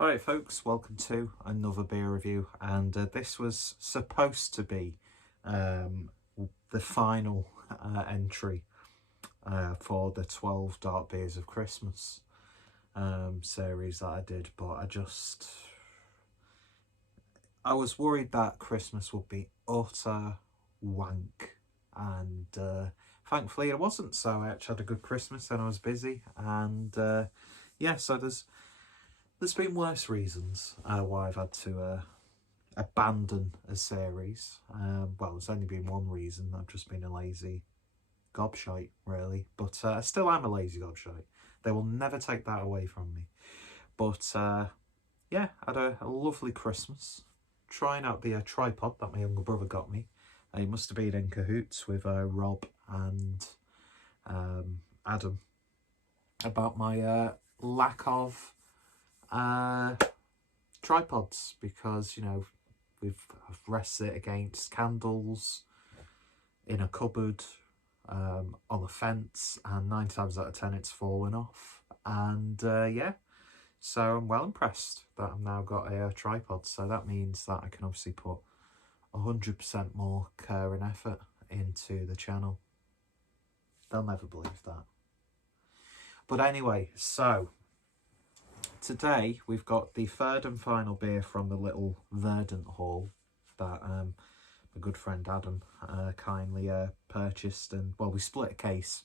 Alright folks, welcome to another beer review, and this was supposed to be the final entry for the 12 Dark Beers of Christmas series that I did, but I was worried that Christmas would be utter wank, and thankfully it wasn't. So I actually had a good Christmas and I was busy, and yeah, so there's been worse reasons why I've had to abandon a series. Well, there's only been one reason. I've just been a lazy gobshite, really. But I still am a lazy gobshite. They will never take that away from me. But yeah, I had a lovely Christmas. Trying out the tripod that my younger brother got me. He must have been in cahoots with Rob and Adam about my lack of tripods, because I've rested it against candles, in a cupboard, on the fence, and 9 times out of 10 it's fallen off. And yeah, so I'm well impressed that I've now got a tripod. So that means that I can obviously put 100% more care and effort into the channel. They'll never believe that. But anyway, so today we've got the third and final beer from the little Verdant haul that my good friend Adam kindly purchased, and well, we split a case,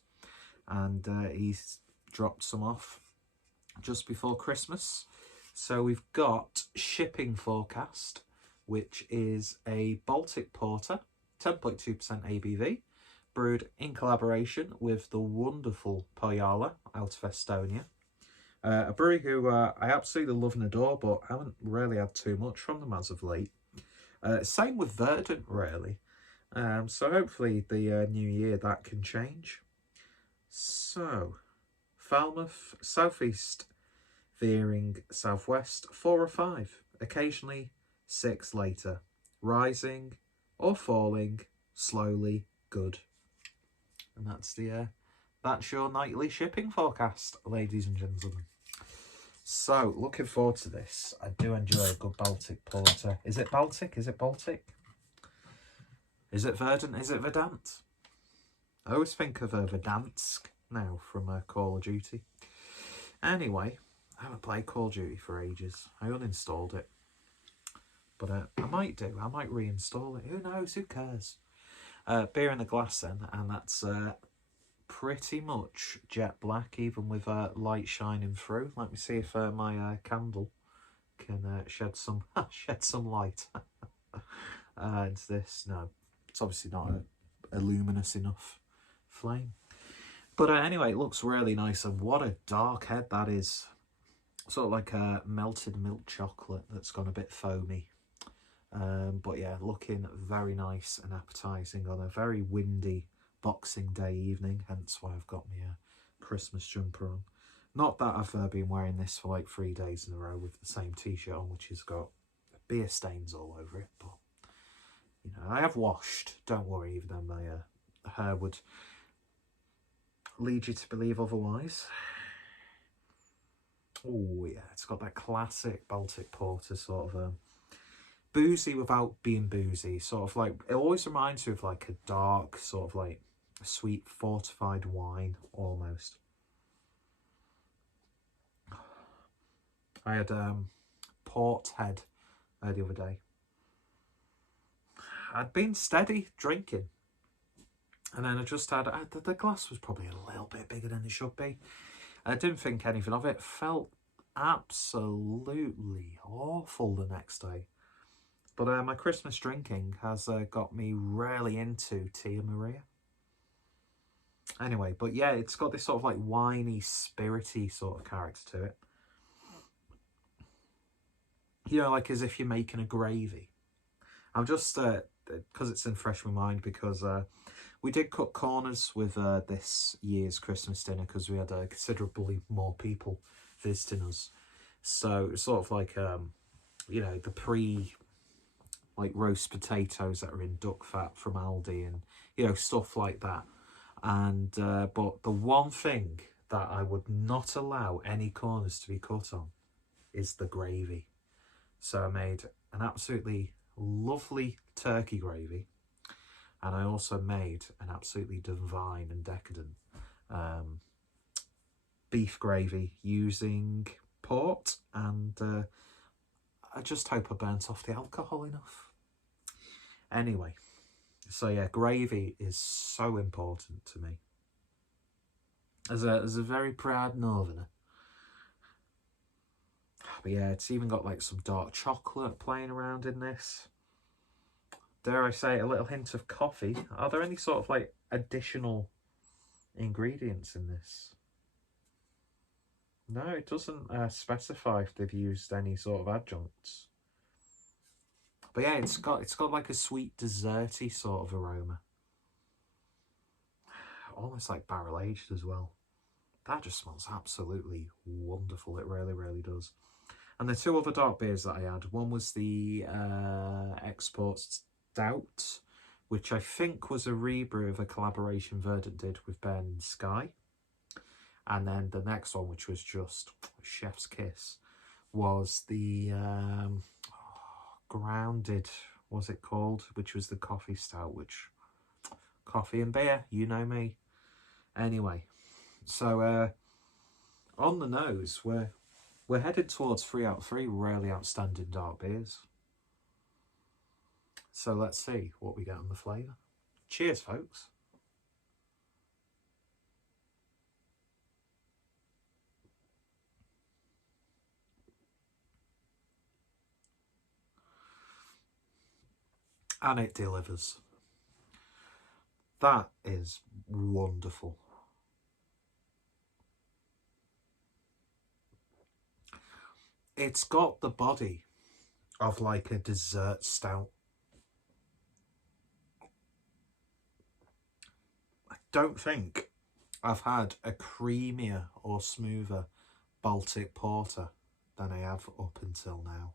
and he's dropped some off just before Christmas. So we've got Shipping Forecast, which is a Baltic Porter, 10.2% ABV, brewed in collaboration with the wonderful Põhjala out of Estonia. A brewery who I absolutely love and adore, but I haven't really had too much from them as of late. Same with Verdant, really. So hopefully the new year that can change. So, Falmouth, southeast, veering southwest, 4 or 5. Occasionally 6 later. Rising or falling, slowly good. And that's your nightly shipping forecast, ladies and gentlemen. So, looking forward to this. I do enjoy a good Baltic Porter. Is it Baltic? Is it Baltic? Is it Verdant? Is it Verdant? I always think of Verdansk now from Call of Duty. Anyway, I haven't played Call of Duty for ages. I uninstalled it. But I might do. I might reinstall it. Who knows? Who cares? Beer in the glass then, and that's pretty much jet black, even with light shining through. Let me see if my candle can shed some light into this. No, it's obviously not a luminous enough flame. But anyway, it looks really nice, and what a dark head that is. Sort of like a melted milk chocolate that's gone a bit foamy. But yeah, looking very nice and appetising on a very windy Boxing Day evening, hence why I've got my Christmas jumper on. Not that I've been wearing this for like 3 days in a row with the same t-shirt on, which has got beer stains all over it, but you know, I have washed, don't worry, even though my hair would lead you to believe otherwise. Oh yeah, it's got that classic Baltic Porter sort of boozy without being boozy, sort of like, it always reminds you of like a dark sort of like a sweet fortified wine almost. I had port head the other day. I'd been steady drinking, and then I just had the glass was probably a little bit bigger than it should be. I didn't think anything of it. Felt absolutely awful the next day. But my Christmas drinking has got me really into Tia Maria. Anyway, but yeah, it's got this sort of like winey, spirity sort of character to it. You know, like as if you're making a gravy. I'm just, because it's in fresh in my mind, because we did cut corners with this year's Christmas dinner, because we had considerably more people visiting us. So it's sort of like, you know, the like roast potatoes that are in duck fat from Aldi, and you know, stuff like that. And but the one thing that I would not allow any corners to be cut on is the gravy. So I made an absolutely lovely turkey gravy, and I also made an absolutely divine and decadent beef gravy using port, and I just hope I burnt off the alcohol enough. Anyway, so yeah, gravy is so important to me. As a very proud northerner. But yeah, it's even got like some dark chocolate playing around in this. Dare I say, a little hint of coffee. Are there any sort of like additional ingredients in this? No, it doesn't specify if they've used any sort of adjuncts. But yeah, it's got like a sweet desserty sort of aroma. Almost like barrel aged as well. That just smells absolutely wonderful. It really, really does. And the two other dark beers that I had, one was the Export Stout, which I think was a rebrew of a collaboration Verdant did with Ben Sky. And then the next one, which was just chef's kiss, was the Grounded, was it called? Which was the coffee stout, which coffee and beer, you know me. Anyway, so on the nose, we're headed towards 3 out of 3 really outstanding dark beers. So let's see what we get on the flavour. Cheers, folks. And it delivers. That is wonderful. It's got the body of like a dessert stout. I don't think I've had a creamier or smoother Baltic Porter than I have up until now.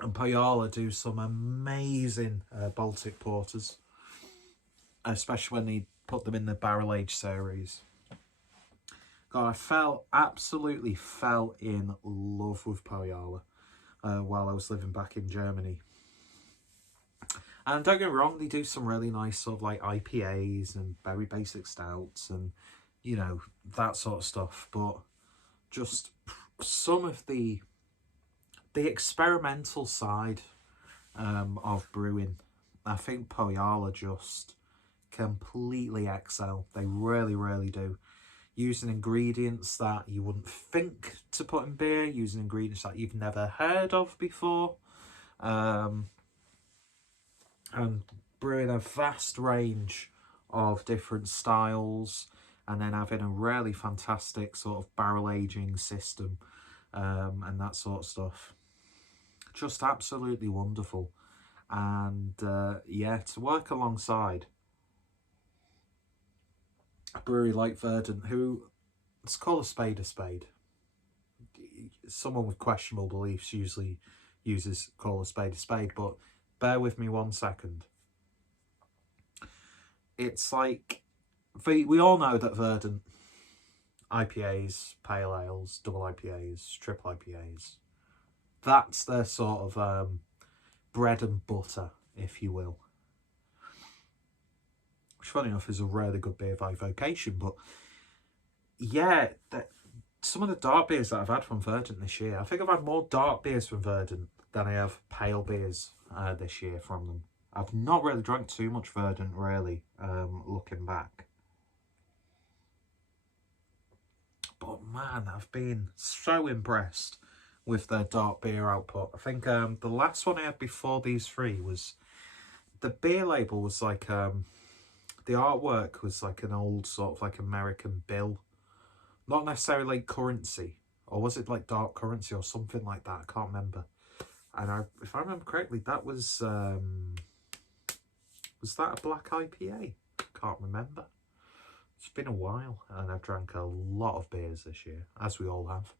And Põhjala do some amazing Baltic Porters, especially when they put them in the barrel age series. God, I absolutely fell in love with Põhjala while I was living back in Germany. And don't get me wrong, they do some really nice sort of like IPAs and very basic stouts and, you know, that sort of stuff. But just some of the experimental side of brewing, I think Põhjala just completely excel. They really, really do. Using ingredients that you wouldn't think to put in beer, using ingredients that you've never heard of before, and brewing a vast range of different styles, and then having a really fantastic sort of barrel aging system and that sort of stuff. Just absolutely wonderful. And yeah, to work alongside a brewery like Verdant, who, let's call a spade a spade. Someone with questionable beliefs usually uses call a spade, but bear with me 1 second. It's like, we all know that Verdant, IPAs, pale ales, double IPAs, triple IPAs, that's their sort of bread and butter, if you will. Which, funny enough, is a really good beer by vocation. But yeah, some of the dark beers that I've had from Verdant this year, I think I've had more dark beers from Verdant than I have pale beers this year from them. I've not really drunk too much Verdant, really, looking back. But man, I've been so impressed with their dark beer output. I think the last one I had before these 3 was, the beer label was like, the artwork was like an old sort of like American bill. Not necessarily like currency. Or was it like dark currency or something like that? I can't remember. And if I remember correctly, that was that a black IPA? Can't remember. It's been a while, and I've drank a lot of beers this year, as we all have.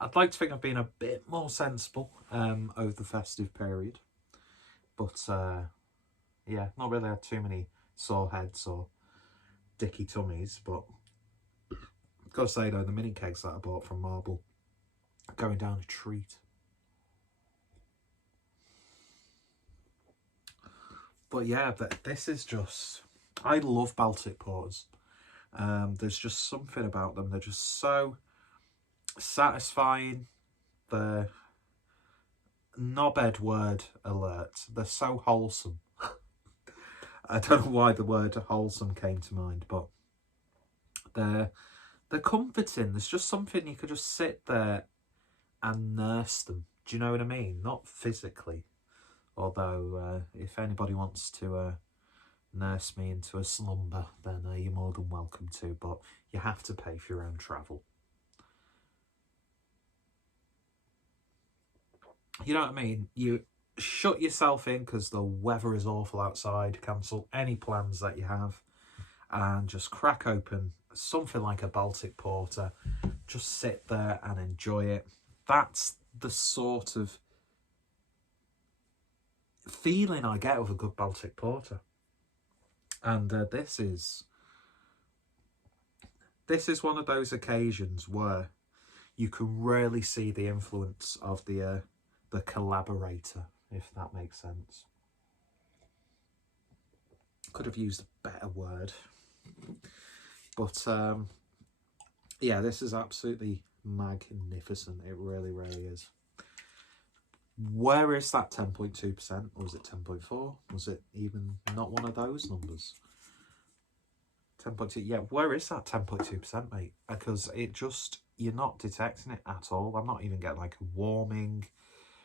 I'd like to think I've been a bit more sensible over the festive period. But yeah, not really had too many sore heads or dicky tummies, but Gotta say though, the mini kegs that I bought from Marble are going down a treat. But yeah, this is just, I love Baltic Porters. There's just something about them. They're just so satisfying. They're knobhead word alert. They're so wholesome. I don't know why the word wholesome came to mind, but they're comforting. There's just something you could just sit there and nurse them. Do you know what I mean? Not physically. Although, if anybody wants to nurse me into a slumber, then you're more than welcome to. But you have to pay for your own travel. You know what I mean? You shut yourself in because the weather is awful outside. Cancel any plans that you have. And just crack open something like a Baltic Porter. Just sit there and enjoy it. That's the sort of feeling I get with a good Baltic Porter. And this is one of those occasions where you can really see the influence of the collaborator, if that makes sense. Could have used a better word. But yeah, this is absolutely magnificent. It really, really is. Where is that 10.2%? Or was it 10.4? Was it even not one of those numbers? 10.2, yeah, where is that 10.2%, mate? Because it just, you're not detecting it at all. I'm not even getting like a warming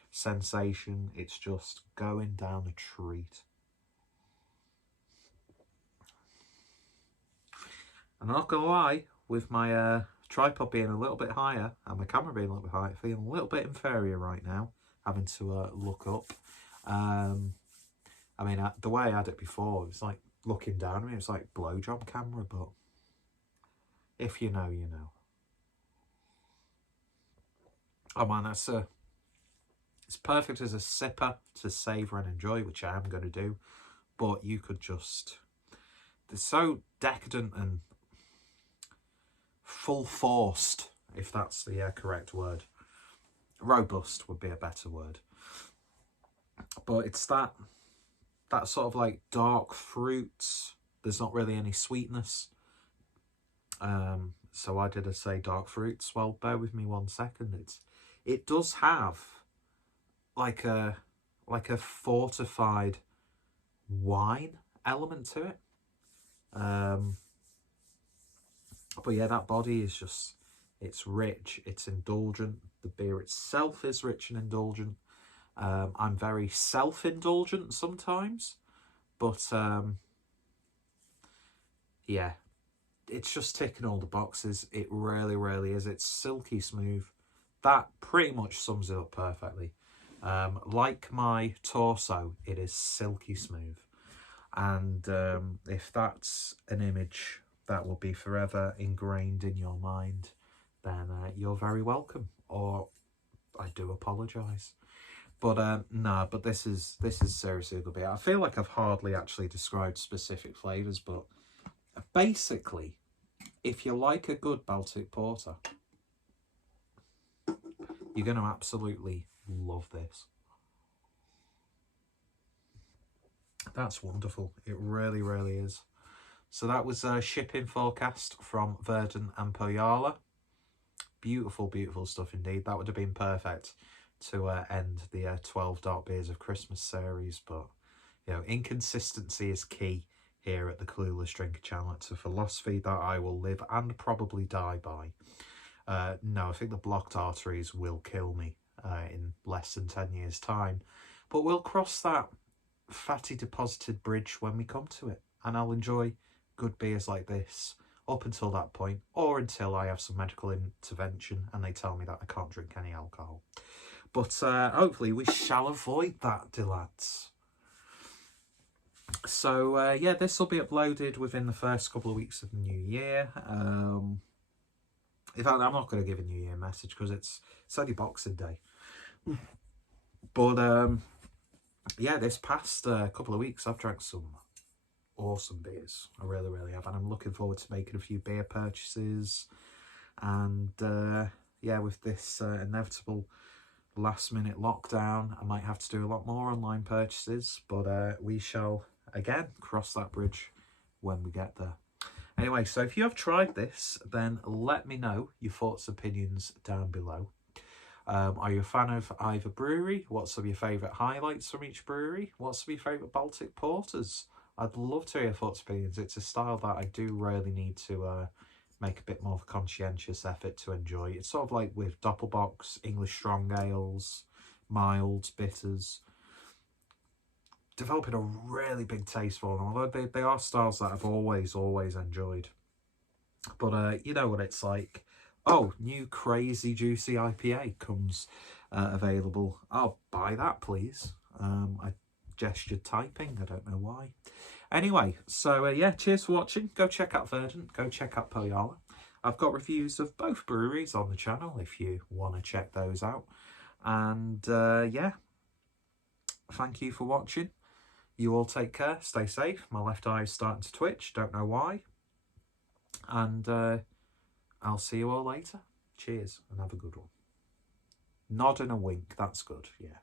sensation. It's just going down a treat. And I'm not gonna lie, with my tripod being a little bit higher and my camera being a little bit higher, feeling a little bit inferior right now, having to look up. I mean, the way I had it before, it was like looking down at me, it was like blowjob camera, but if you know, you know. Oh man, it's perfect as a sipper to savour and enjoy, which I am going to do, but you could just, they're so decadent and full-forced, if that's the correct word. Robust would be a better word. But it's that sort of like dark fruits. There's not really any sweetness. So why did I say dark fruits? Well, bear with me 1 second. It does have like a fortified wine element to it. But yeah, that body is just, it's rich, it's indulgent. The beer itself is rich and indulgent. I'm very self-indulgent sometimes, but yeah, it's just ticking all the boxes. It really, really is. It's silky smooth. That pretty much sums it up perfectly. Like my torso, it is silky smooth. And if that's an image that will be forever ingrained in your mind, then you're very welcome. Or I do apologise. But no, but this is seriously a good beer. I feel like I've hardly actually described specific flavours, but basically, if you like a good Baltic Porter, you're going to absolutely love this. That's wonderful. It really, really is. So that was a shipping forecast from Verdant and Põhjala. Beautiful, beautiful stuff indeed. That would have been perfect to end the 12 Dark Beers of Christmas series. But, you know, inconsistency is key here at the Clueless Drinker channel. It's a philosophy that I will live and probably die by. No, I think the blocked arteries will kill me in less than 10 years' time. But we'll cross that fatty deposited bridge when we come to it. And I'll enjoy good beers like this up until that point, or until I have some medical intervention and they tell me that I can't drink any alcohol. But hopefully we shall avoid that, lads. So yeah, this will be uploaded within the first couple of weeks of the new year. In fact, I'm not going to give a New Year message because it's only Boxing Day. But yeah, this past couple of weeks I've drank some awesome beers. I really, really have, and I'm looking forward to making a few beer purchases. And yeah, with this inevitable last minute lockdown, I might have to do a lot more online purchases, but we shall again cross that bridge when we get there. Anyway, so if you have tried this, then let me know your thoughts, opinions down below. Are you a fan of either brewery? What's some of your favourite highlights from each brewery? What's some of your favourite Baltic Porters? I'd love to hear your thoughts, opinions. It's a style that I do really need to make a bit more of a conscientious effort to enjoy. It's sort of like with Doppelbox, English strong ales, milds, bitters. Developing a really big taste for them, although they are styles that I've always enjoyed. But you know what it's like. Oh, new crazy juicy IPA comes available. I'll buy that, please. I gestured typing, I don't know why. Anyway, so yeah, cheers for watching. Go check out Verdant, go check out Põhjala. I've got reviews of both breweries on the channel if you want to check those out. And yeah, thank you for watching. You all take care, stay safe. My left eye is starting to twitch, don't know why. And I'll see you all later. Cheers and have a good one. Nod and a wink, that's good, yeah.